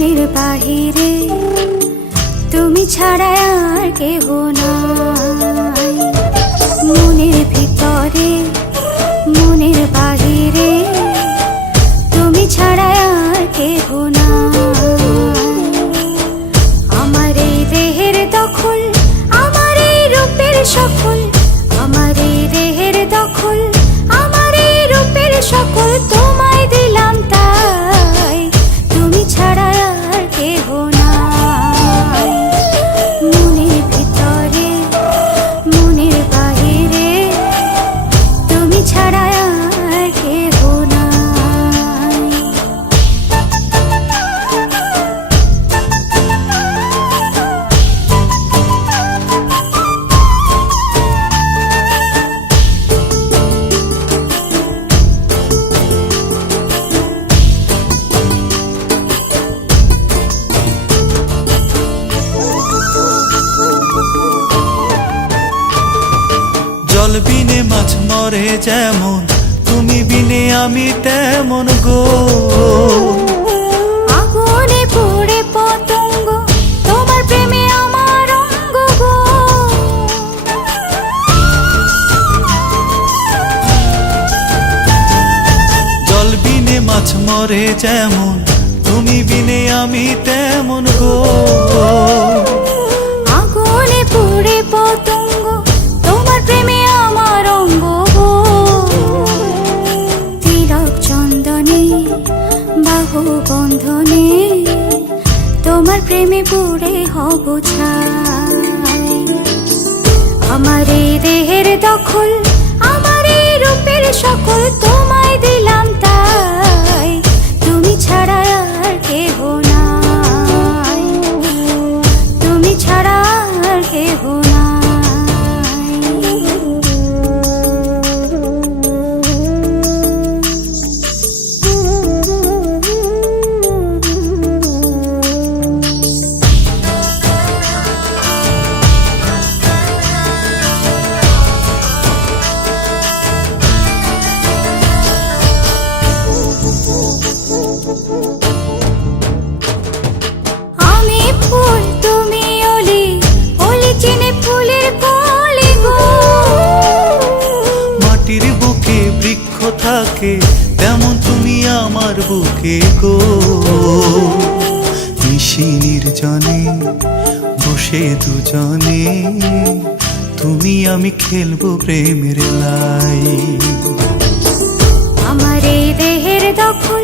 মনের বাহিরে তুমি ছাড়া আর কেহ নাই। মনের ভিতরে মনের বাহিরে তুমি ছাড়া আর কেহ নাই। আমার এই দেহের দখল, আমার এই রূপের সকল, আমার এই দেহের দখল, আমার এই রূপের সকল তোমায় দিলাম তাই, তুমি ছাড়া আর কেহ নাই। মনের ভিতরে মনের বাহিরে তুমি ছাড়া আর কেহ নাই। জল বিনে মাছ মরে যেমন, তুমি বিনে আমি তেমন গো। আগুনে পুড়ে পতঙ্গ, তোমার প্রেমে আমার অঙ্গ গো। জল বিনে মাছ মরে যেমন, তুমি বিনে আমি তেমন গো। আগুনে পুড়ে পতঙ্গ, তোমার প্রেমে আমার অঙ্গ গো। তিলক চন্দনে বাহু বন্ধনে তোমার প্রেমে পুড়ে হব ছাই। আমার এই দেহের দখল, আমার এই রূপের সকল তোমায় দিলাম তাই, তুমি ছাড়া আর কেহ নাই, তুমি ছাড়া আর কেহ নাই। আমি ফুল তুমি অলি, অলি চিনে ফুলের কলি গো। মাটির বুকে বৃক্ষ থাকে, তেমন তুমি আমার বুকে গো। নিশি নির্জনে বসে দুজনে, তুমি আমি খেলবো প্রেমের লাই। আমার এই দেহের দখল,